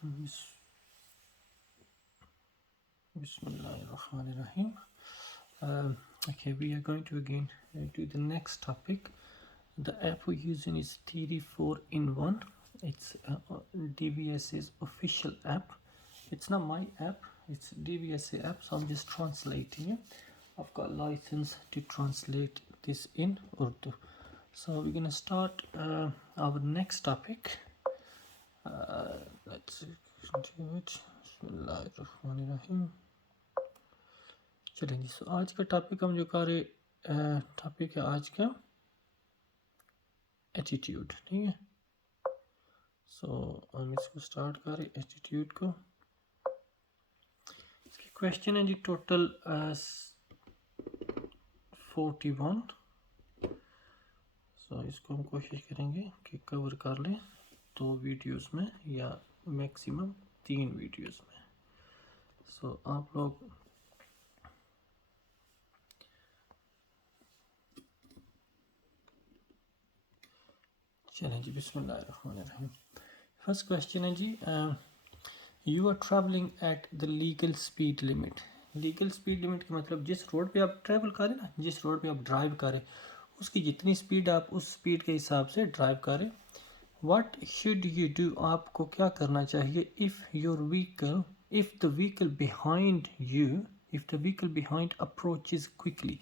Bismillahirrahmanirrahim. Okay, we are going to again do the next topic. The app we're using is Theory 4-in-1. It's DVSA's official app. It's not my app, it's DVSA app, so I'm just translating it. I've got license to translate this in Urdu. So we're gonna start our next topic. Let's do it. Bismillahirrahmanirrahim. चलें जी, सो आज का topic हम जो कर रहे topic है आज का एटीट्यूड, ठीक है। सो हम इसको स्टार्ट कर रहे एटीट्यूड को। इसकी क्वेश्चन है जी टोटल 41। सो इसको हम कोशिश करेंगे कि कवर कर लें 2 वीडियोस में या मैक्सिमम 3 वीडियोस में। सो आप लोग चलें जी, बिस्मिल्लाहिर्रहमानिर्रहीम। फर्स्ट क्वेश्चन है जी, you are travelling at the legal speed limit. Legal speed limit का मतलब जिस रोड पे आप ट्रैवल करें ना, जिस रोड पे आप ड्राइव करें उसकी जितनी स्पीड आप उस स्पीड के हिसाब से ड्राइव करें। व्हाट शुड यू डू, आपको क्या करना चाहिए if the vehicle behind approaches quickly,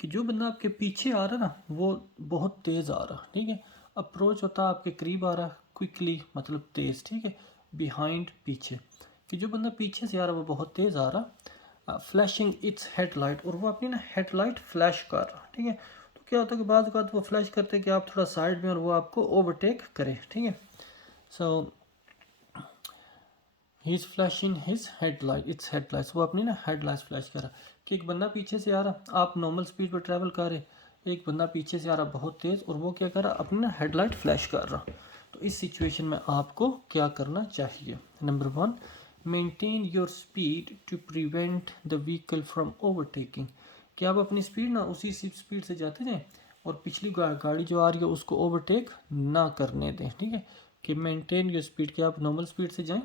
कि जो बंदा आपके पीछे आ रहा ना वो बहुत तेज़ आ रहा, ठीक है। अप्रोच होता है आपके करीब आ रहा, क्विकली मतलब तेज़, ठीक है। बिहाइंड पीछे, कि जो बंदा पीछे से आ रहा वो बहुत तेज़ आ रहा। फ्लैशिंग इट्स हेडलाइट, और वो अपनी ना हेडलाइट फ्लैश कर रहा, ठीक है। तो क्या होता है कि बाद बात वो फ्लैश करते हैं कि आप थोड़ा साइड में और वो आपको ओवरटेक करे, ठीक है। So he is flashing his headlight, it's headlights, वो अपनी ना हेडलाइट्स फ्लैश कर रहा। कि एक बंदा पीछे से आ रहा, आप नॉर्मल स्पीड पर ट्रैवल कर रहे, एक बंदा पीछे से आ रहा बहुत तेज़ और वो क्या कर रहा, अपनी ना हेडलाइट फ्लैश कर रहा। तो इस सिचुएशन में आपको क्या करना चाहिए। Number 1, maintain your speed to prevent the vehicle from overtaking, कि आप अपनी स्पीड ना उसी स्पीड से जाते जाएं और पिछली गाड़ी जो आ रही है उसको ओवरटेक ना करने दें, ठीक है। कि मेंटेन योर स्पीड, कि आप नॉर्मल स्पीड से जाएं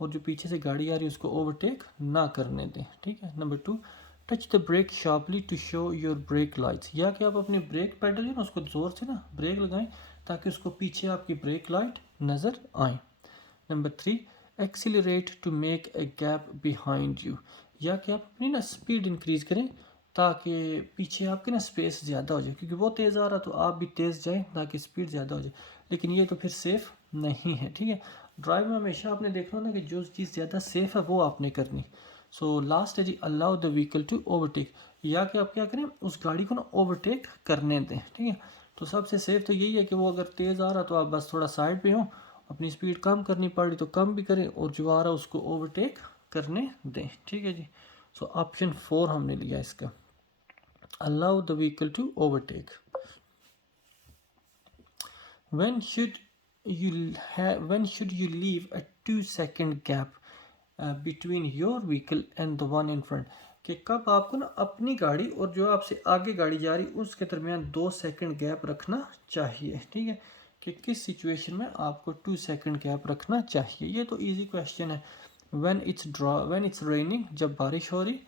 और जो पीछे से गाड़ी आ रही है उसको ओवरटेक ना करने दें, ठीक है। Number 2, touch the brake sharply to show your brake lights, या कि आप अपने ब्रेक पैडल है ना उसको ज़ोर से ना ब्रेक लगाएं ताकि उसको पीछे आपकी ब्रेक लाइट नज़र आए। Number 3, accelerate to make a gap behind you, या कि आप अपनी ना स्पीड इंक्रीज़ करें ताकि पीछे आपके ना स्पेस ज़्यादा हो जाए, क्योंकि वो तेज़ आ रहा तो आप भी तेज़ जाएं ताकि स्पीड ज़्यादा हो जाए, लेकिन ये तो फिर सेफ़ नहीं है, ठीक है। ड्राइव में हमेशा आपने देखना ना कि जो चीज़ ज़्यादा सेफ़ है वो आपने करनी। सो लास्ट है जी, allow the vehicle to overtake, या कि आप क्या करें उस गाड़ी को ना ओवरटेक करने दें, ठीक है। तो सबसे सेफ़ तो यही है कि वो अगर तेज़ आ रहा तो आप बस थोड़ा साइड पे हो, अपनी स्पीड कम करनी पड़ रही तो कम भी करें और जो आ रहा है उसको ओवरटेक करने दें, ठीक है जी। सो ऑप्शन 4 हमने लिया इसका, allow the vehicle to overtake. When should you leave a 2-second gap between your vehicle and the one in front, कि कब आपको ना अपनी गाड़ी और जो आपसे आगे गाड़ी जा रही उसके दरमियान 2 सेकंड गैप रखना चाहिए, ठीक है। कि किस सिचुएशन में आपको 2 सेकंड गैप रखना चाहिए। ये तो इजी क्वेश्चन है। व्हेन इट्स रेनिंग, जब बारिश हो रही।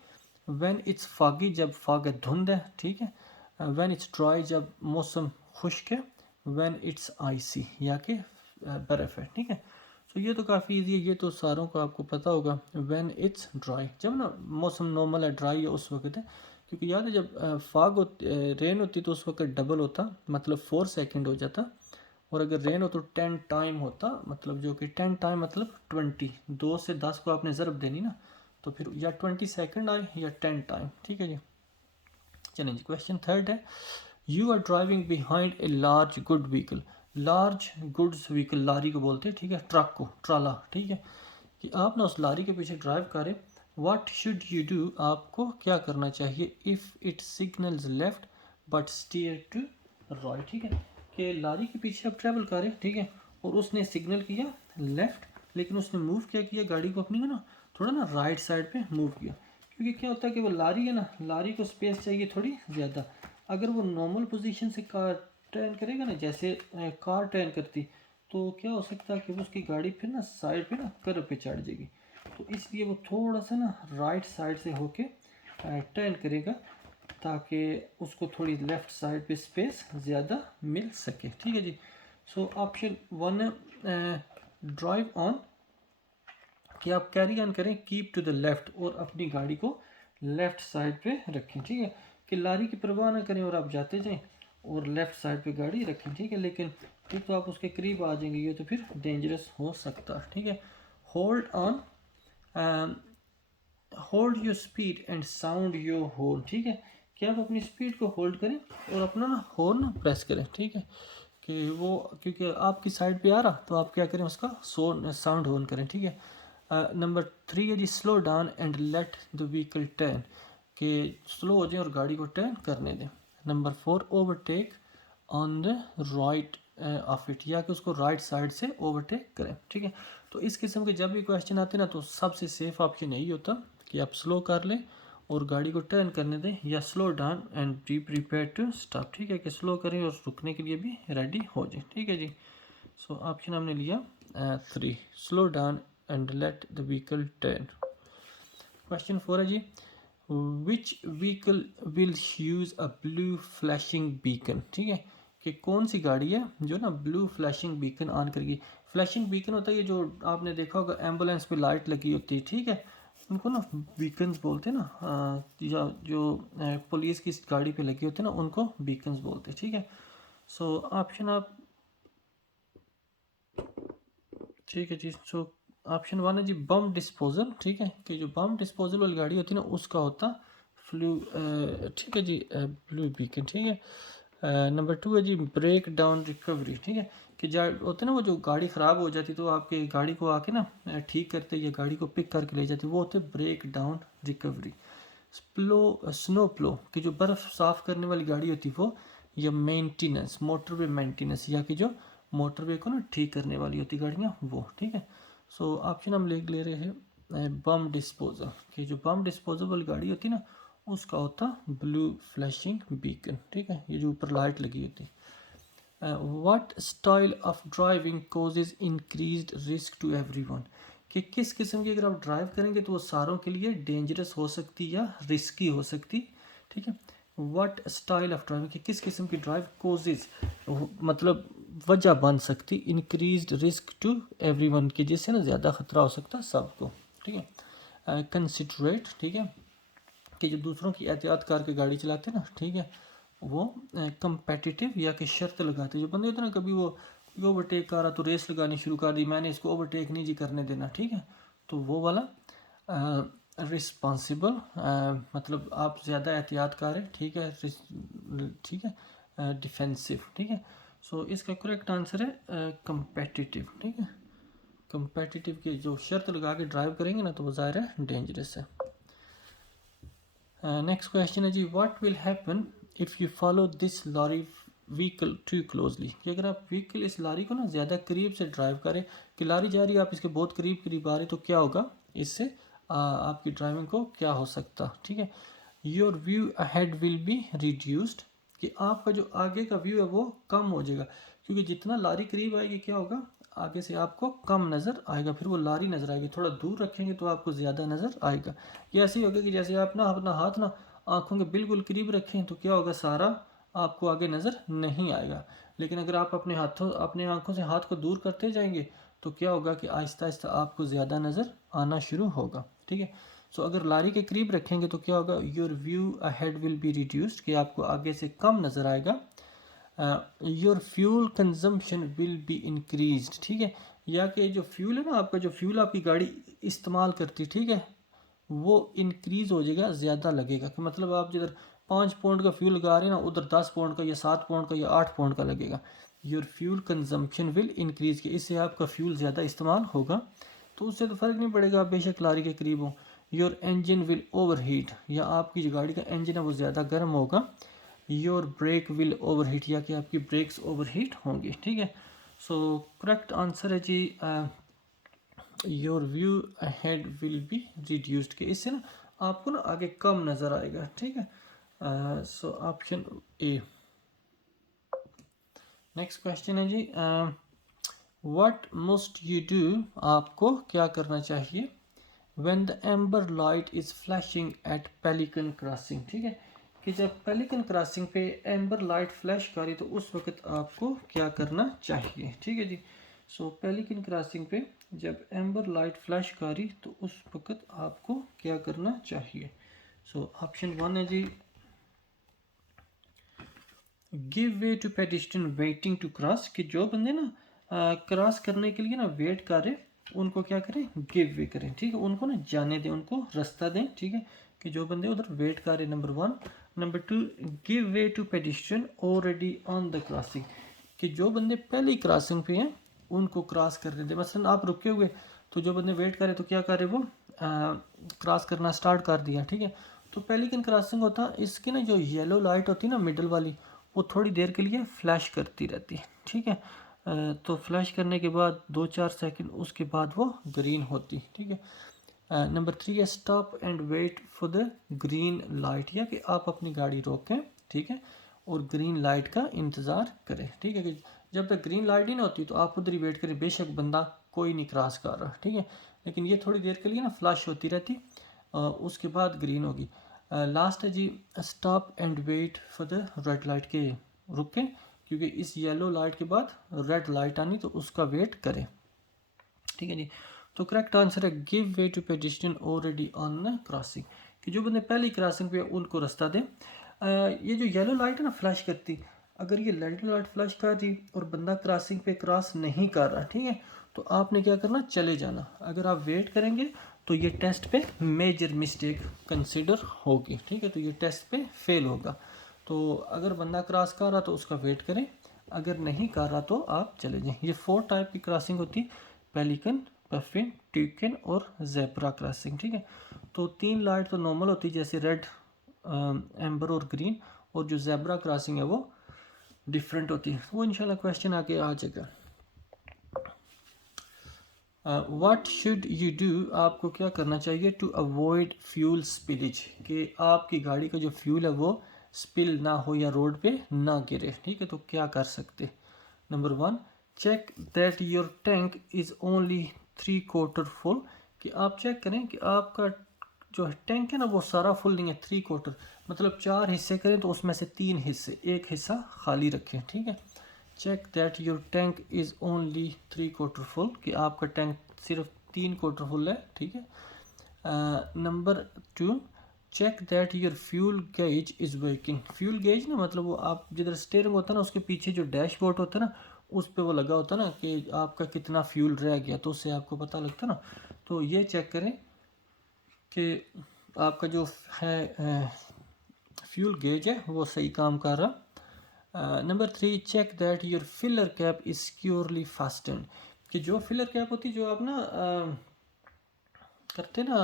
व्हेन इट्स फॉगी, जब फॉग है धुंध है, ठीक है। व्हेन इट्स ड्राई, जब मौसम खुश्क है। व्हेन इट्स आइसी, या कि बर्फ़ है, ठीक है। तो ये तो काफ़ी इजी है, ये तो सारों को आपको पता होगा। व्हेन इट्स ड्राई, जब ना मौसम नॉर्मल है ड्राई है उस वक्त है, क्योंकि याद है जब फाग रेन होती तो उस वक्त डबल होता, मतलब 4 सेकंड हो जाता। और अगर रेन हो तो 10 टाइम होता, मतलब जो कि 10 टाइम मतलब 20, 2 से 10 को आपने ज़रब देनी ना, तो फिर या 20 सेकंड आए या 10 टाइम, ठीक है जी। चलें जी, क्वेश्चन 3 है, you are driving behind a large good vehicle. Large goods vehicle, lorry को बोलते हैं, ठीक है, ट्रक को, ट्राला, ठीक है। कि आप ना उस लारी के पीछे ड्राइव करें। व्हाट शुड यू डू, आपको क्या करना चाहिए if it signals left but steer to right, ठीक है। कि लारी के पीछे आप ट्रैवल करें, ठीक है, और उसने सिग्नल किया लेफ्ट, लेकिन उसने मूव क्या किया गाड़ी को अपनी ना थोड़ा ना राइट साइड पे मूव किया, क्योंकि क्या होता है कि वो लारी है ना, लारी को स्पेस चाहिए थोड़ी ज़्यादा। अगर वो नॉर्मल पोजीशन से कार टर्न करेगा ना, जैसे कार टर्न करती, तो क्या हो सकता है कि वो उसकी गाड़ी फिर ना साइड पे ना कर्व पे चढ़ जाएगी, तो इसलिए वो थोड़ा सा ना राइट साइड से होके टर्न करेगा ताकि उसको थोड़ी लेफ़्ट साइड पे स्पेस ज़्यादा मिल सके। ठीक है जी। सो ऑप्शन 1 ड्राइव ऑन, कि आप कैरी ऑन करें कीप टू द लेफ़्ट, और अपनी गाड़ी को लेफ़्ट साइड पे रखें। ठीक है, कि लारी की परवाह ना करें और आप जाते जाएं और लेफ़्ट साइड पे गाड़ी रखें। ठीक है, लेकिन फिर तो आप उसके करीब आ जाएंगे, ये तो फिर डेंजरस हो सकता है। ठीक है, hold on, hold your speed and sound your horn. ठीक है, कि आप अपनी स्पीड को होल्ड करें और अपना ना हॉर्न प्रेस करें। ठीक है, कि वो क्योंकि आपकी साइड पे आ रहा, तो आप क्या करें, उसका साउंड हॉर्न करें। ठीक है। नंबर 3 है जी slow down and let the vehicle turn, कि स्लो हो जाए और गाड़ी को टर्न करने दें। Number 4 overtake on the right of it, या कि उसको राइट साइड से ओवरटेक करें। ठीक है, तो इस किस्म के जब भी क्वेश्चन आते हैं ना, तो सबसे सेफ ऑप्शन यही होता कि आप स्लो कर लें और गाड़ी को टर्न करने दें, या slow down and be prepare to stop. ठीक है, कि स्लो करें और रुकने के लिए भी रेडी हो जाए। ठीक है जी। सो ऑप्शन हमने लिया 3, slow down and let the vehicle turn. Question 4 है जी which vehicle will use a blue flashing beacon. ठीक है, कि कौन सी गाड़ी है जो ना ब्लू फ्लैशिंग बीकन ऑन करेगी। फ्लैशिंग बीकन होता है ये जो आपने देखा होगा एम्बुलेंस पे लाइट लगी होती है। ठीक है, उनको ना बीकन्स बोलते हैं ना, या जो पुलिस की गाड़ी पे लगी होती है ना, उनको बीकन्स बोलते हैं। ठीक है, सो ऑप्शन आप, ठीक है जी। सो ऑप्शन 1 है जी बम डिस्पोजल। ठीक है, कि जो बम डिस्पोजल वाली गाड़ी होती है ना, उसका होता फ्लू, ठीक है जी, ब्लू बीकन। ठीक है। नंबर 2 है जी ब्रेक डाउन रिकवरी। ठीक है, कि जो होते हैं ना, वो जो गाड़ी ख़राब हो जाती तो आपके गाड़ी को आके ना ठीक करते या गाड़ी को पिक करके ले जाती, वो होते ब्रेक डाउन रिकवरी। स्नो प्लो, कि जो बर्फ़ साफ़ करने वाली गाड़ी होती वो, या मेंटेनेंस मोटरवे मेंटेनेंस, या कि जो मोटरवे को ना ठीक करने वाली होती गाड़ियाँ वो। ठीक है, सो ऑप्शन हम ले रहे हैं बम डिस्पोजल, कि जो बम डिस्पोजल वाली गाड़ी होती है ना, उसका होता ब्लू फ्लैशिंग बीकन। ठीक है, ये जो ऊपर लाइट लगी होती। What style of driving causes increased risk to everyone, कि किस किस्म की अगर आप ड्राइव करेंगे तो वो सारों के लिए डेंजरस हो सकती या रिस्की हो सकती। ठीक है, व्हाट स्टाइल ऑफ ड्राइविंग, कि किस किस्म की ड्राइव कॉजेज मतलब वजह बन सकती इंक्रीज्ड रिस्क टू एवरीवन, की जिससे ना ज़्यादा ख़तरा हो सकता है सबको। ठीक है, कंसिडरेट, ठीक है, कि जो दूसरों की एहतियात करके गाड़ी चलाते हैं ना, ठीक है, वो कंपेटिटिव, या कि शर्त लगाते जो बंदे होते हैं ना, कभी वो ओवरटेक कर रहा तो रेस लगानी शुरू कर दी, मैंने इसको ओवरटेक नहीं जी करने देना। ठीक है, तो वो वाला रिस्पॉन्सिबल, मतलब आप ज़्यादा एहतियात करें। ठीक है, ठीक है, डिफेंसिव। ठीक है, सो इसका करेक्ट आंसर है कंपेटिटिव। ठीक है, कंपेटिटिव की जो शर्त लगा के ड्राइव करेंगे ना, तो वो ज़ाहिर है डेंजरस है। नेक्स्ट क्वेश्चन है जी what will happen if you follow this lorry vehicle too closely, कि अगर आप व्हीकल इस लारी को ना ज़्यादा करीब से ड्राइव करें, कि लारी जा रही है आप इसके बहुत करीब करीब आ रहे, तो क्या होगा इससे आपकी ड्राइविंग को क्या हो सकता। ठीक है, your view ahead will be reduced, कि आपका जो आगे का व्यू है वो कम हो जाएगा, क्योंकि जितना लारी करीब आएगी क्या होगा, आगे से आपको कम नज़र आएगा, फिर वो लारी नज़र आएगी। थोड़ा दूर रखेंगे तो आपको ज़्यादा नज़र आएगा। ये ऐसे ही होगा कि जैसे आप ना अपना हाथ ना आँखों के बिल्कुल करीब रखें, तो क्या होगा, सारा आपको आगे नज़र नहीं आएगा। लेकिन अगर आप अपने आँखों से हाथ को दूर करते जाएंगे, तो क्या होगा कि आहिस्ता आहिस्ता आपको ज़्यादा नज़र आना शुरू होगा। ठीक है, सो अगर लारी के करीब रखेंगे तो क्या होगा, your view ahead will be reduced, कि आपको आगे से कम नज़र आएगा। Your fuel consumption will be increased, ठीक है, या कि जो फ्यूल है ना, आपका जो फ्यूल आपकी गाड़ी इस्तेमाल करती, ठीक है, वो इंक्रीज़ हो जाएगा, ज़्यादा लगेगा। कि मतलब आप जिधर 5 पाउंड का फ्यूल लगा रहे हैं ना, उधर 10 पाउंड का या 7 पाउंड का या 8 पाउंड का लगेगा। Your fuel consumption will increase, कि इससे आपका फ्यूल ज़्यादा इस्तेमाल होगा। तो उससे तो फ़र्क नहीं पड़ेगा, आप बेशक लारी के करीब हो। Your engine will overheat, या आपकी जो गाड़ी का इंजन है वो ज़्यादा गर्म होगा। Your brake will overheat, या कि आपकी ब्रेक्स ओवर हीट होंगी। ठीक है, सो करेक्ट आंसर है जी your view ahead will be reduced, के इससे ना आपको ना आगे कम नज़र आएगा। ठीक है, so option A. Next question है जी व्हाट मस्ट यू डू, आपको क्या करना चाहिए, when the amber light is flashing at pelican crossing, ठीक है, कि जब पेलिकन क्रॉसिंग पे एम्बर लाइट फ्लैश करी तो उस वक्त आपको क्या करना चाहिए, ठीक है जी। सो पेलिकन क्रॉसिंग पे जब एम्बर लाइट फ्लैश करी तो उस वक्त आपको क्या करना चाहिए। सो ऑप्शन 1 है जी, give way to pedestrian waiting to cross, कि जो बंदे ना क्रॉस करने के लिए ना वेट कर रहे उनको क्या करें, गिव वे करें, ठीक है, उनको ना जाने दें, उनको रास्ता दें, ठीक है, कि जो बंदे उधर वेट कर रहे, number 1। Number 2, give way to pedestrian already on the crossing, कि जो बंदे पहली क्रॉसिंग पे हैं उनको क्रॉस करने दें। मसलन आप रुके हुए तो जो बंदे वेट कर रहे तो क्या कर रहे, वो क्रॉस करना स्टार्ट कर दिया, ठीक है। तो पहली किन क्रॉसिंग होता, इसकी ना जो येलो लाइट होती है ना मिडल वाली, वो थोड़ी देर के लिए फ्लैश करती रहती है, ठीक है। तो फ्लैश करने के बाद 2-4 सेकंड उसके बाद वो ग्रीन होती, ठीक है। नंबर 3 है stop and wait for the green light, या कि आप अपनी गाड़ी रोकें, ठीक है, और ग्रीन लाइट का इंतज़ार करें, ठीक है, कि जब तक ग्रीन लाइट ही ना होती तो आप उधर ही वेट करें, बेशक बंदा कोई नहीं क्रॉस कर रहा, ठीक है, लेकिन ये थोड़ी देर के लिए ना फ्लैश होती रहती, उसके बाद ग्रीन होगी। लास्ट है जी, stop and wait for the red light, के रुकें क्योंकि इस येलो लाइट के बाद रेड लाइट आनी तो उसका वेट करें, ठीक है जी। तो करेक्ट आंसर है give way to pedestrian already on the crossing, कि जो बंदे पहली क्रॉसिंग पे उनको रास्ता दें। ये जो येलो लाइट है ना फ्लैश करती, अगर ये येलो लाइट फ्लैश कर रही और बंदा क्रॉसिंग पे क्रॉस नहीं कर रहा, ठीक है, तो आपने क्या करना, चले जाना। अगर आप वेट करेंगे तो ये टेस्ट पे मेजर मिस्टेक कंसिडर होगी, ठीक है, तो ये टेस्ट पे फेल होगा। तो अगर बंदा क्रॉस कर रहा तो उसका वेट करें, अगर नहीं कर रहा तो आप चले जाएं। ये 4 टाइप की क्रॉसिंग होती है, पेलिकन, पफिन, ट्यूकन और जेब्रा क्रॉसिंग, ठीक है। तो 3 लाइट तो नॉर्मल होती है जैसे रेड, एम्बर और ग्रीन, और जो जेब्रा क्रॉसिंग है वो डिफरेंट होती है, वो इंशाल्लाह क्वेश्चन आगे आ जाएगा। व्हाट शुड यू डू, आपको क्या करना चाहिए, टू अवॉइड फ्यूल स्पिलेज, कि आपकी गाड़ी का जो फ्यूल है वो स्पिल ना हो या रोड पे ना गिरे, ठीक है, तो क्या कर सकते। Number 1, check that your tank is only 3/4 full, कि आप चेक करें कि आपका जो टैंक है ना वो सारा फुल नहीं है, 3/4, मतलब 4 हिस्से करें तो उसमें से 3 हिस्से, एक हिस्सा खाली रखें, ठीक है। Check that your tank is only 3/4 full, कि आपका टैंक सिर्फ 3/4 फुल है, ठीक है। Number 2, check that your fuel gauge is working, fuel gauge ना मतलब वो आप जिधर स्टीयरिंग होता है ना उसके पीछे जो डैशबोर्ड होता है ना उस पर वो लगा होता है ना कि आपका कितना फ्यूल रह गया, तो उससे आपको पता लगता है ना, तो ये चेक करें कि आपका जो है फ्यूल गेज है वो सही काम कर रहा। Number 3, check that your filler cap is securely fastened, कि जो फिलर कैप होती है जो आप ना करते ना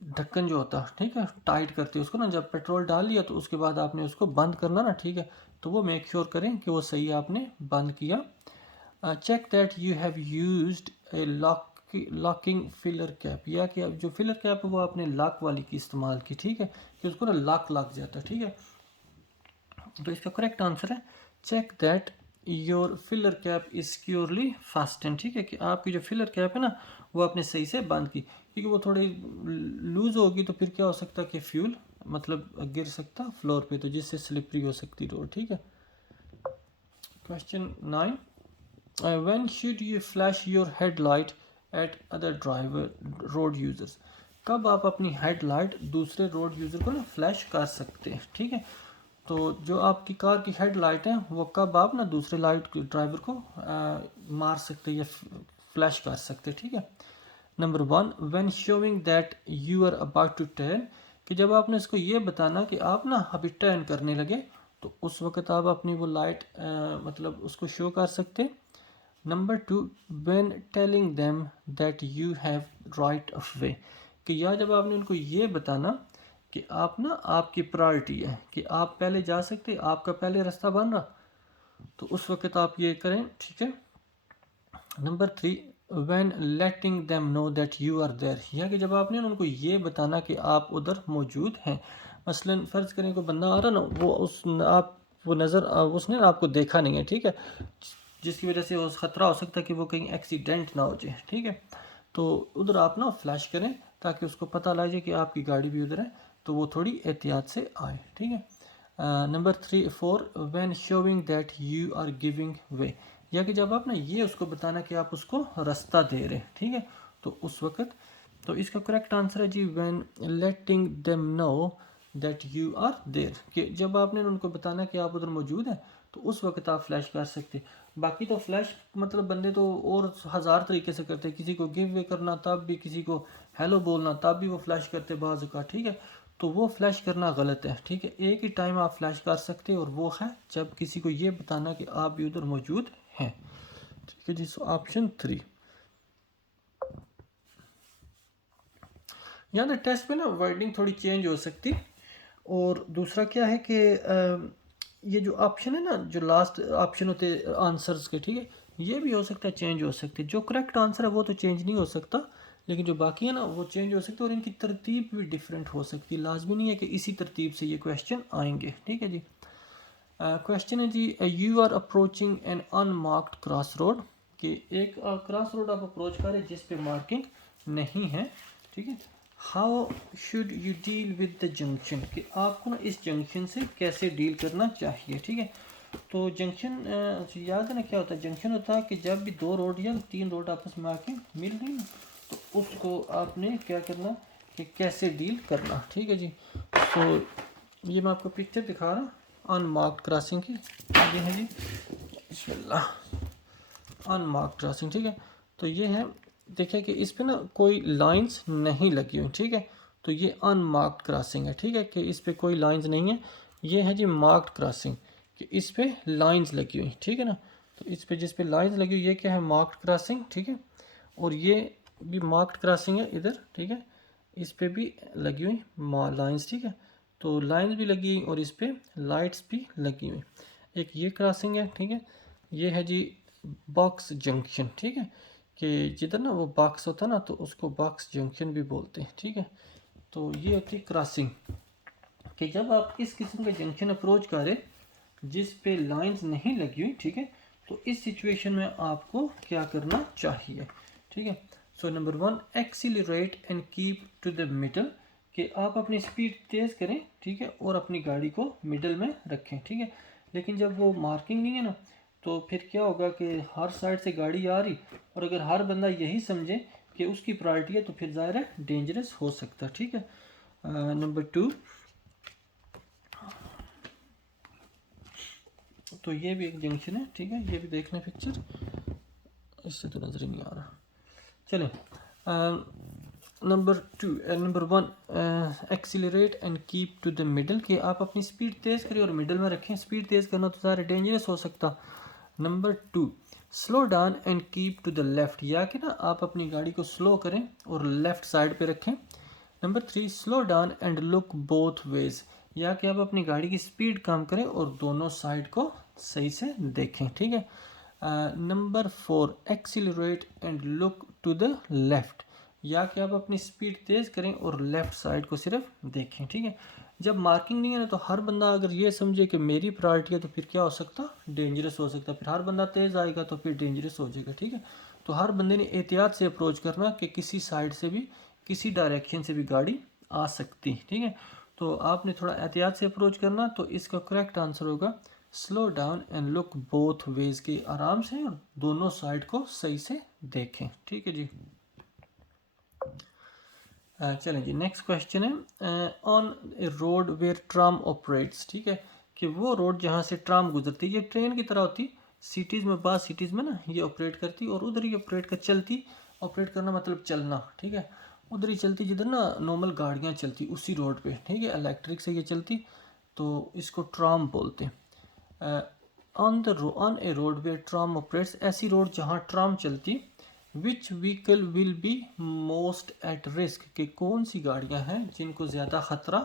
ढक्कन जो होता है, ठीक है, टाइट करते हैं उसको ना, जब पेट्रोल डाल लिया तो उसके बाद आपने उसको बंद करना ना, ठीक है, तो वो मेक श्योर करें कि वो सही आपने बंद किया। Check that you have used a locking filler cap, या कि जो फिलर कैप है वो आपने लॉक वाली की इस्तेमाल की, ठीक है, कि उसको ना लॉक लग जाता है, ठीक है। तो इसका करेक्ट आंसर है check that your filler cap is securely fastened, ठीक है, कि आपकी जो फिलर कैप है ना वो आपने सही से बंद की, क्योंकि वो थोड़ी लूज होगी तो फिर क्या हो सकता है कि फ्यूल मतलब गिर सकता फ्लोर पे, तो जिससे स्लिपरी हो सकती रोड, ठीक है। Question 9, when should you flash your headlight eight other driver road users, कब आप अपनी हेडलाइट दूसरे रोड यूज़र को ना फ्लैश कर सकते हैं, ठीक है। तो जो आपकी कार की हेडलाइट है वो कब आप ना दूसरे लाइट ड्राइवर को मार सकते या फ्लैश कर सकते, ठीक है। Number 1, when showing that you are about to turn, कि जब आपने इसको ये बताना कि आप ना अभी टर्न करने लगे तो उस वक्त आप अपनी वो लाइट मतलब उसको शो कर सकते। Number 2, when telling them that you have right of वे, कि या जब आपने उनको ये बताना कि आप ना आपकी प्रायोरिटी है कि आप पहले जा सकते, आपका पहले रास्ता बन रहा, तो उस वक्त आप ये करें, ठीक है। Number 3, when letting them know that you are there, या कि जब आपने उनको ये बताना कि आप उधर मौजूद हैं। मसलन फ़र्ज़ करें कोई बंदा आ रहा ना, वो उस आप वो नज़र उसने आपको देखा नहीं है, ठीक है, जिसकी वजह से वो ख़तरा हो सकता है कि वो कहीं एक्सीडेंट ना हो जाए, ठीक है। तो उधर आप ना फ्लैश करें ताकि उसको पता लग जाए कि आपकी गाड़ी भी उधर है, तो वो थोड़ी एहतियात से आए, ठीक है। Number 4, when showing that you are giving way, या कि जब आप ना ये उसको बताना कि आप उसको रास्ता दे रहे हैं, ठीक है, तो उस वक्त, तो इसका करेक्ट आंसर है जी when letting them know that you are there, कि जब आपने उनको बताना कि आप उधर मौजूद हैं तो उस वक्त आप फ्लैश कर सकते। बाकी तो फ्लैश मतलब बंदे तो और हज़ार तरीके से करते हैं, किसी को गिव वे करना तब भी, किसी को हेलो बोलना तब भी वो फ्लैश करते बाज़ का, ठीक है। तो वो फ्लैश करना गलत है, ठीक है। एक ही टाइम आप फ्लैश कर सकते हैं और वो है जब किसी को ये बताना कि आप भी उधर मौजूद हैं, ठीक है जी। So option 3। यहाँ टेस्ट में ना वर्डिंग थोड़ी चेंज हो सकती, और दूसरा क्या है कि ये जो ऑप्शन है ना, जो लास्ट ऑप्शन होते हैं आंसर्स के, ठीक है, ये भी हो सकता है चेंज हो सकते हैं। जो करेक्ट आंसर है वो तो चेंज नहीं हो सकता, लेकिन जो बाकी है ना वो चेंज हो सकते हैं, और इनकी तरतीब भी डिफरेंट हो सकती है। लाजमी नहीं है कि इसी तरतीब से ये क्वेश्चन आएंगे, ठीक है जी। क्वेश्चन है जी, you are approaching an unmarked cross road, कि एक क्रॉस रोड आप अप्रोच करें जिस पे मार्किंग नहीं है, ठीक है। How should you deal with the junction, कि आपको ना इस जंक्शन से कैसे डील करना चाहिए, ठीक है। तो जंक्शन याद है ना क्या होता है, जंक्शन होता है कि जब भी 2 रोड या 3 रोड आपस में आके मिल रही है तो उसको आपने क्या करना कि कैसे डील करना, ठीक है जी। तो ये मैं आपको पिक्चर दिखा रहा हूँ अनमार्क्ड क्रॉसिंग की, ये है जी, बिस्मिल्लाह, अनमार्क्ड क्रॉसिंग, ठीक है। तो ये है, देखिए कि इस पे ना कोई लाइंस नहीं लगी हुई, ठीक है, तो ये अनमार्क्ड क्रॉसिंग है, ठीक है, कि इस पे कोई लाइंस नहीं है। ये है जी मार्क्ड क्रॉसिंग, कि इस पे लाइंस लगी हुई, ठीक है ना। तो इस पे जिस पे लाइंस लगी हुई ये क्या है, मार्क्ड क्रॉसिंग, ठीक है। और ये भी मार्क्ड क्रॉसिंग है इधर, ठीक है, इस पे भी लगी हुई लाइंस, ठीक है। तो लाइंस भी लगी हुई और इस पे लाइट्स भी लगी हुई। एक ये क्रॉसिंग है, ठीक है। ये है जी बॉक्स जंक्शन, ठीक है, कि जिधर ना वो बॉक्स होता है ना तो उसको बॉक्स जंक्शन भी बोलते हैं, ठीक है। तो ये होती है क्रॉसिंग, कि जब आप इस किस्म के जंक्शन अप्रोच करें जिस पे लाइंस नहीं लगी हुई, ठीक है, तो इस सिचुएशन में आपको क्या करना चाहिए, ठीक है। So number 1, accelerate and keep to the middle, कि आप अपनी स्पीड तेज़ करें, ठीक है, और अपनी गाड़ी को मिडल में रखें, ठीक है। लेकिन जब वो मार्किंग नहीं है ना तो फिर क्या होगा कि हर साइड से गाड़ी आ रही, और अगर हर बंदा यही समझे कि उसकी प्रायोरिटी है तो फिर ज़ाहिर है डेंजरस हो सकता है, ठीक है। नंबर 2, तो ये भी एक जंक्शन है, ठीक है, ये भी देखना पिक्चर, इससे तो नज़र ही नहीं आ रहा। चलें, number 1, accelerate and keep to the middle, कि आप अपनी स्पीड तेज़ करें और मिडल में रखें। स्पीड तेज़ करना तो सारे डेंजरस हो सकता। Number 2, slow down and keep to the left, या कि ना आप अपनी गाड़ी को स्लो करें और लेफ्ट साइड पे रखें। Number 3, slow down and look both ways, या कि आप अपनी गाड़ी की स्पीड कम करें और दोनों साइड को सही से देखें, ठीक है। Number 4, accelerate and look to the left, या कि आप अपनी स्पीड तेज़ करें और लेफ़्ट साइड को सिर्फ देखें, ठीक है। जब मार्किंग नहीं है ना तो हर बंदा अगर ये समझे कि मेरी प्रायोरिटी है तो फिर क्या हो सकता, डेंजरस हो सकता। फिर हर बंदा तेज़ आएगा तो फिर डेंजरस हो जाएगा, ठीक है। तो हर बंदे ने एहतियात से अप्रोच करना कि किसी साइड से भी, किसी डायरेक्शन से भी गाड़ी आ सकती, ठीक है। तो आपने थोड़ा एहतियात से अप्रोच करना। तो इसका करेक्ट आंसर होगा slow down and look both ways, के आराम से और दोनों साइड को सही से देखें, ठीक है जी। चलें जी, नेक्स्ट क्वेश्चन है, on a road where tram operates, ठीक है, कि वो रोड जहाँ से ट्राम गुजरती है, ये ट्रेन की तरह होती, सिटीज़ में, बाद सिटीज़ में ना ये ऑपरेट करती और उधर ही ऑपरेट कर चलती। ऑपरेट करना मतलब चलना, ठीक है, उधर ही चलती जिधर ना नॉर्मल गाड़ियाँ चलती उसी रोड पे, ठीक है, इलेक्ट्रिक से ये चलती, तो इसको ट्राम बोलते हैं। On a road where tram operates, ऐसी रोड जहाँ ट्राम चलती। Which vehicle will be most at risk, कि कौन सी गाड़ियाँ हैं जिनको ज़्यादा ख़तरा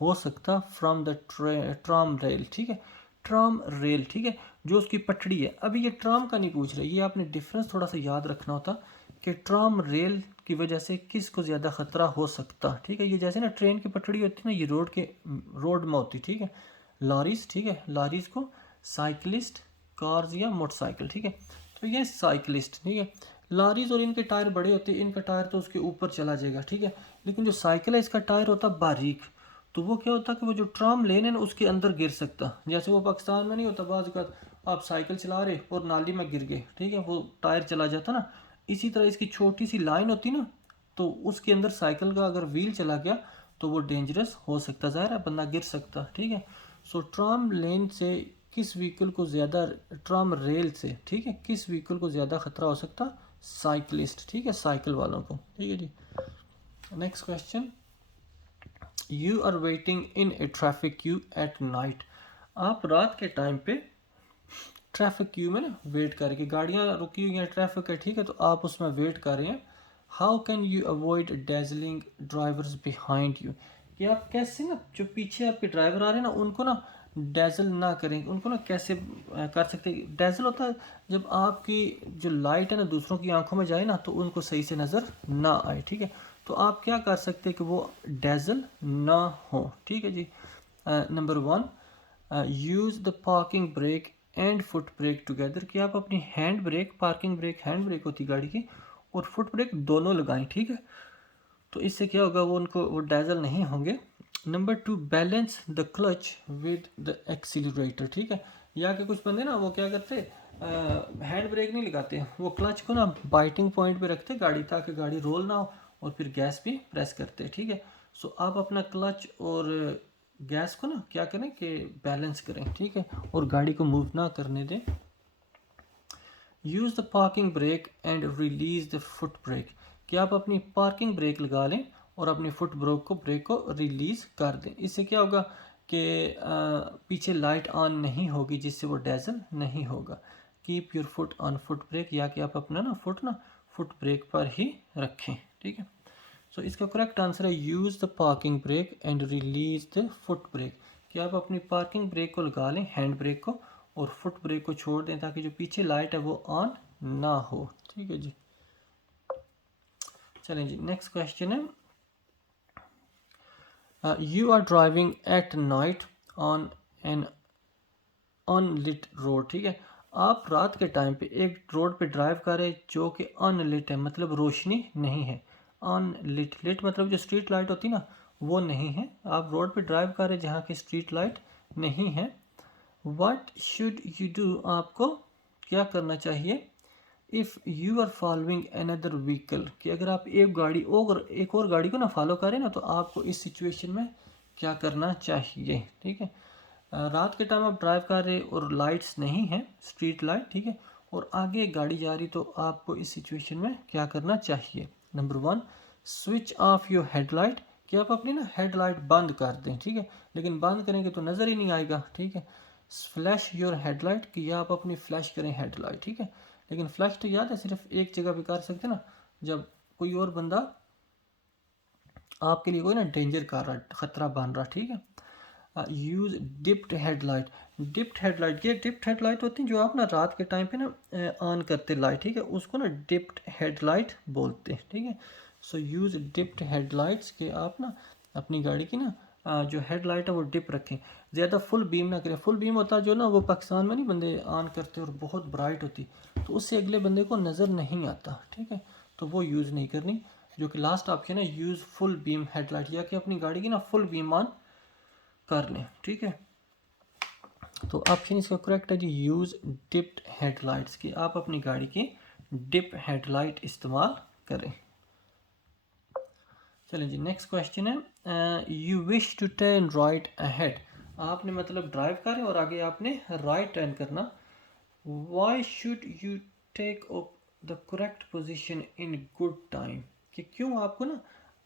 हो सकता फ्रॉम द ट्राम रेल, ठीक है, ट्राम रेल, ठीक है, जो उसकी पटड़ी है। अभी ये ट्राम का नहीं पूछ रहे, ये आपने डिफरेंस थोड़ा सा याद रखना होता कि ट्राम रेल की वजह से किसको ज़्यादा ख़तरा हो सकता, ठीक है। ये जैसे ना ट्रेन की पटड़ी होती है ना, ये रोड में होती, ठीक है, लॉरीज, ठीक है, लॉरीज को, साइकिलिस्ट, कार्स या मोटरसाइकिल, ठीक है। तो ये साइकिलिस्ट, ठीक है। लॉरीज और इनके टायर बड़े होते हैं, इनका टायर तो उसके ऊपर चला जाएगा, ठीक है। लेकिन जो साइकिल है इसका टायर होता है बारीक, तो वो क्या होता है कि वो जो ट्राम लेन है ना उसके अंदर गिर सकता। जैसे वो पाकिस्तान में नहीं होता, बाज़ आप साइकिल चला रहे और नाली में गिर गए, ठीक है, वो टायर चला जाता ना। इसी तरह इसकी छोटी सी लाइन होती ना, तो उसके अंदर साइकिल का अगर व्हील चला गया तो वो डेंजरस हो सकता, ज़ाहिर है बंदा गिर सकता, ठीक है। सो ट्राम लेन से किस व्हीकल को ज़्यादा, ट्राम रेल से, ठीक है, किस व्हीकल को ज़्यादा ख़तरा हो सकता? साइकिलिस्ट, ठीक है, साइकिल वालों को, ठीक है जी। Next question, you are waiting in a traffic queue at night. आप रात के टाइम पे ट्रैफिक क्यू में ना वेट कर रहे, गाड़ियाँ रुकी हुई हैं, ट्रैफिक है, ठीक है, तो आप उसमें वेट कर रहे हैं। How can you avoid dazzling drivers behind you, कि आप कैसे ना जो पीछे आपके ड्राइवर आ रहे हैं ना उनको ना डेजल ना करें, उनको ना कैसे कर सकते हैं। डेजल होता है जब आपकी जो लाइट है ना दूसरों की आंखों में जाए ना तो उनको सही से नज़र ना आए, ठीक है। तो आप क्या कर सकते हैं कि वो डेजल ना हो, ठीक है जी। Number 1, use the parking brake and foot brake together, कि आप अपनी hand brake, parking brake hand brake होती गाड़ी की, और फुट ब्रेक दोनों लगाएं, ठीक है। तो इससे क्या होगा, वो उनको वो डेजल नहीं होंगे। Number 2, balance the clutch with the accelerator, ठीक है। या कि कुछ बंदे ना वो क्या करते, हैंड ब्रेक नहीं लगाते, वो क्लच को ना बाइटिंग पॉइंट पे रखते गाड़ी, ताकि गाड़ी रोल ना हो, और फिर गैस भी प्रेस करते, ठीक है। सो आप अपना क्लच और गैस को ना क्या करें कि बैलेंस करें, ठीक है, और गाड़ी को मूव ना करने दें। Use the parking brake and release the foot brake, कि आप अपनी पार्किंग ब्रेक लगा लें और अपनी फुट ब्रेक को रिलीज़ कर दें। इससे क्या होगा कि पीछे लाइट ऑन नहीं होगी, जिससे वो डेजल नहीं होगा। Keep your foot on foot brake, या कि आप अपना ना फुट ब्रेक पर ही रखें, ठीक है। सो इसका करेक्ट आंसर है use the parking brake and release the foot brake, कि आप अपनी पार्किंग ब्रेक को लगा लें, हैंड ब्रेक को, और फुट ब्रेक को छोड़ दें ताकि जो पीछे लाइट है वो ऑन ना हो, ठीक है जी। चलें जी, नेक्स्ट क्वेश्चन है, you are driving at night on an unlit road, ठीक है। आप रात के टाइम पे एक रोड पे ड्राइव कर रहे जो कि अनलिट है, मतलब रोशनी नहीं है। अनलिट, लिट मतलब जो स्ट्रीट लाइट होती ना वो नहीं है। आप रोड पे ड्राइव कर रहे जहाँ की स्ट्रीट लाइट नहीं है। व्हाट शुड यू डू, आपको क्या करना चाहिए? If you are following another vehicle, कि अगर आप एक और गाड़ी को ना फॉलो करें ना तो आपको इस सिचुएशन में क्या करना चाहिए, ठीक है। रात के टाइम आप ड्राइव कर रहे और लाइट्स नहीं है, स्ट्रीट लाइट, ठीक है, और आगे एक गाड़ी जा रही, तो आपको इस सिचुएशन में क्या करना चाहिए? Number 1, switch off your headlight, कि आप अपनी ना हेडलाइट बंद कर दें, ठीक है, लेकिन बंद करेंगे तो नज़र ही नहीं आएगा, ठीक है। फ्लैश योर हेडलाइट, कि या आप अपनी फ्लैश करें हेडलाइट, ठीक है, लेकिन फ्लैश तो याद है सिर्फ एक जगह पे कर सकते ना, जब कोई और बंदा आपके लिए कोई ना डेंजर कर रहा, खतरा बन रहा, ठीक है। Use dipped headlight, dipped headlight, ये डिप्ड हेडलाइट होती है जो आप ना रात के टाइम पे ना ऑन करते लाइट, ठीक है, उसको ना डिप्ड हेडलाइट बोलते हैं, ठीक है। सो यूज़ डिप्ड हेडलाइट्स, के आप ना अपनी गाड़ी की ना जो हेडलाइट है वो डिप रखें, ज़्यादा फुल बीम ना करें। फुल बीम होता है जो ना वो पाकिस्तान में नहीं बंदे ऑन करते और बहुत ब्राइट होती, तो उससे अगले बंदे को नज़र नहीं आता, ठीक है, तो वो यूज़ नहीं करनी। जो कि लास्ट ऑप्शन है यूज़ फुल बीम हेडलाइट, या कि अपनी गाड़ी की ना फुल बीम ऑन कर लें, ठीक है। तो ऑप्शन इसका करेक्ट है जी, यूज़ डिप्ड हेडलाइट्स, की आप अपनी गाड़ी की डिप हेडलाइट इस्तेमाल करें। चलिए जी, नेक्स्ट क्वेश्चन है, you wish to turn right ahead, आपने मतलब ड्राइव करें और आगे आपने राइट टर्न करना। Why should you take up the correct position in good time, कि क्यों आपको ना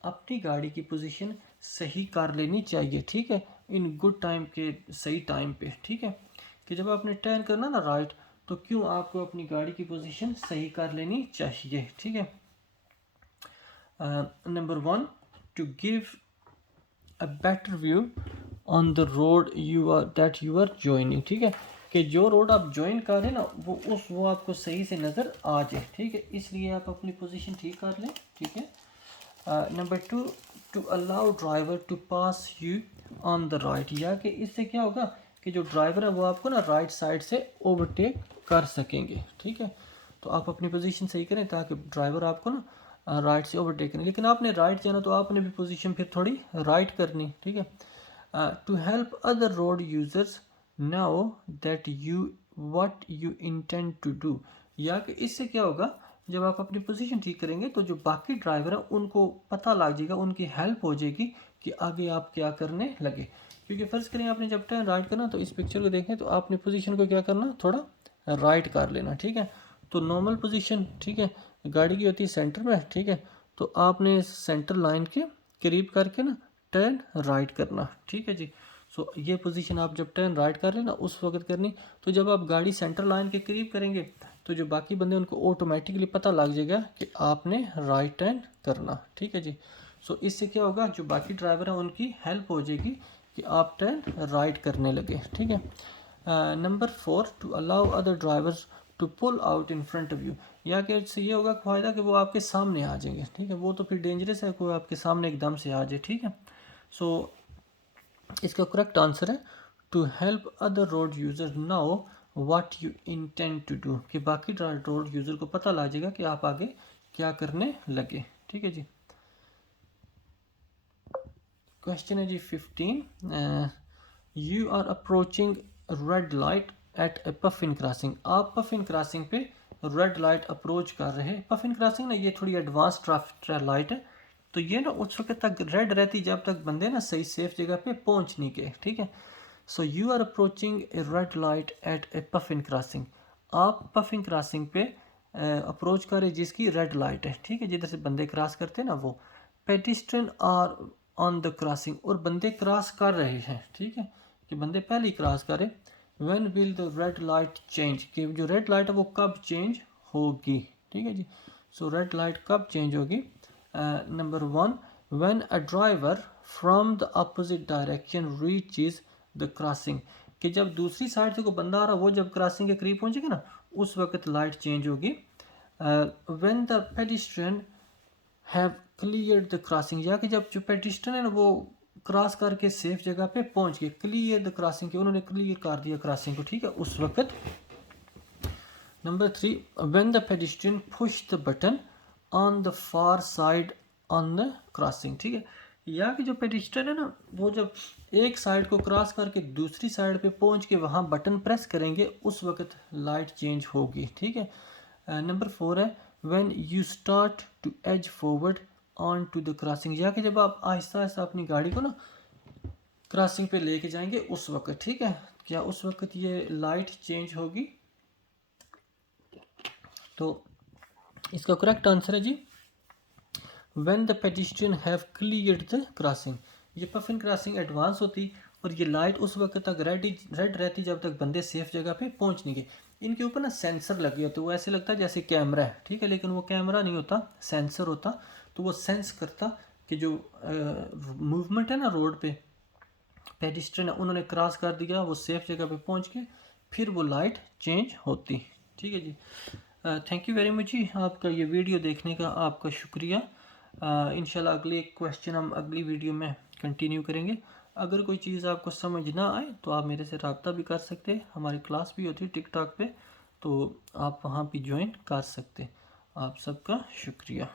अपनी गाड़ी की पोजीशन सही कर लेनी चाहिए, ठीक है, इन गुड टाइम, के सही टाइम पे, ठीक है, कि जब आपने टर्न करना ना राइट, तो क्यों आपको अपनी गाड़ी की पोजीशन सही कर लेनी चाहिए, ठीक है। Number 1, to give a better view on the road you are joining, ठीक है, कि जो रोड आप ज्वाइन कर रहे हैं ना वो आपको सही से नज़र आ जाए, ठीक है, इसलिए आप अपनी पोजीशन ठीक कर लें, ठीक है। Number 2, to allow driver to pass you on the right, या कि इससे क्या होगा कि जो ड्राइवर है वो आपको ना राइट साइड से ओवरटेक कर सकेंगे। ठीक है, तो आप अपनी पोजीशन सही करें ताकि ड्राइवर आपको ना राइट से ओवरटेक करें। लेकिन आपने राइट जाना तो आपने भी पोजीशन फिर थोड़ी राइट करनी। ठीक है, to help other road users now that you what you intend to do, या कि इससे क्या होगा, जब आप अपनी पोजीशन ठीक करेंगे तो जो बाकी ड्राइवर है उनको पता लग जाएगा, उनकी हेल्प हो जाएगी कि आगे आप क्या करने लगे। क्योंकि फ़र्ज़ करें आपने जब टर्न राइट करना तो इस पिक्चर को देखें तो आपने पोजीशन को क्या करना, थोड़ा राइट कर लेना। ठीक है, तो नॉर्मल पोजीशन, ठीक है, गाड़ी की होती है सेंटर में। ठीक है, तो आपने सेंटर लाइन के करीब करके ना टर्न राइट करना। ठीक है जी, सो ये पोजीशन आप जब टर्न राइट कर रहे हैं ना उस वक्त करनी। तो जब आप गाड़ी सेंटर लाइन के करीब करेंगे तो जो बाकी बंदे उनको ऑटोमेटिकली पता लग जाएगा कि आपने राइट टर्न करना। ठीक है जी, सो इससे क्या होगा, जो बाकी ड्राइवर हैं उनकी हेल्प हो जाएगी कि आप टर्न राइट करने लगे। ठीक है, number 4, to allow other drivers to pull out in front of you, या कि इससे ये होगा फ़ायदा कि वो आपके सामने आ जाएंगे। ठीक है, वो तो फिर डेंजरस है कोई आपके सामने एकदम से आ जाए। ठीक है, सो इसका करेक्ट आंसर है to help other road user now what you intend to do, कि बाकी रोड यूज़र को पता लग जाएगा कि आप आगे क्या करने लगे। ठीक है जी, क्वेश्चन है जी 15, you are approaching red light at a puffin crossing, आप पफिन क्रॉसिंग पे रेड लाइट अप्रोच कर रहे हैं। पफिन क्रॉसिंग ना ये थोड़ी एडवांस ट्रैफिक लाइट है, तो ये ना उस वक्त तक रेड रहती जब तक बंदे ना सही सेफ जगह पे पहुंच नहीं गए। ठीक है, so you are approaching a red light at a puffin crossing, आप पफिन क्रॉसिंग पे अप्रोच कर रहे जिसकी रेड लाइट है। ठीक है, जिधर से बंदे क्रॉस करते हैं ना वो। Pedestrian are on the crossing, और बंदे क्रॉस कर रहे हैं। ठीक है, कि बंदे पहले ही क्रॉस करें। When will the red light change, कि जो रेड लाइट है वो कब चेंज होगी। ठीक है जी, सो रेड लाइट कब चेंज होगी। Number 1, when a driver from the opposite direction reaches the crossing, कि जब दूसरी साइड से कोई बंदा आ रहा वो जब क्रॉसिंग के करीब पहुंचेगा ना उस वक्त लाइट चेंज होगी। When the pedestrian have clear the crossing, या कि जब जो पेडिस्ट्रियन है ना वो क्रॉस करके सेफ जगह पे पहुंच गए, क्लियर द क्रॉसिंग, के उन्होंने क्लियर कर दिया क्रॉसिंग को। ठीक है, उस वक्त। Number 3, when the pedestrian push the button on the far side on the crossing. ठीक है, या कि जो पेडिस्ट्रियन है ना वो जब एक साइड को क्रॉस करके दूसरी साइड पे पहुंच के वहाँ बटन प्रेस करेंगे उस वक्त लाइट चेंज होगी। ठीक है, नंबर 4 है when you start to edge forward on to the crossing, या कि जब आप आहिस्ता आहिस्ता अपनी गाड़ी को ना क्रॉसिंग पे लेके जाएंगे उस वक्त। ठीक है, क्या उस वक्त ये लाइट चेंज होगी। तो इसका करेक्ट आंसर है जी when the pedestrian have cleared the crossing, ये पफिन क्रॉसिंग एडवांस होती और ये लाइट उस वक्त तक रेड रहती जब तक बंदे सेफ जगह पे पहुंच नहीं गए। इनके ऊपर ना सेंसर लगे होते, वो ऐसे लगता है जैसे कैमरा है। ठीक है, लेकिन वो कैमरा नहीं होता, सेंसर होता। तो वो सेंस करता कि जो मूवमेंट है ना रोड पे, पेडिस्ट्रियन है उन्होंने क्रॉस कर दिया, वो सेफ जगह पे पहुंच के फिर वो लाइट चेंज होती। ठीक है जी, थैंक यू वेरी मच जी, आपका ये वीडियो देखने का आपका शुक्रिया। इंशाल्लाह अगले क्वेश्चन हम अगली वीडियो में कंटिन्यू करेंगे। अगर कोई चीज़ आपको समझ ना आए तो आप मेरे से रब्ता भी कर सकते हैं, हमारी क्लास भी होती है टिकटॉक पे, तो आप वहाँ भी ज्वाइन कर सकते हैं। आप सबका शुक्रिया।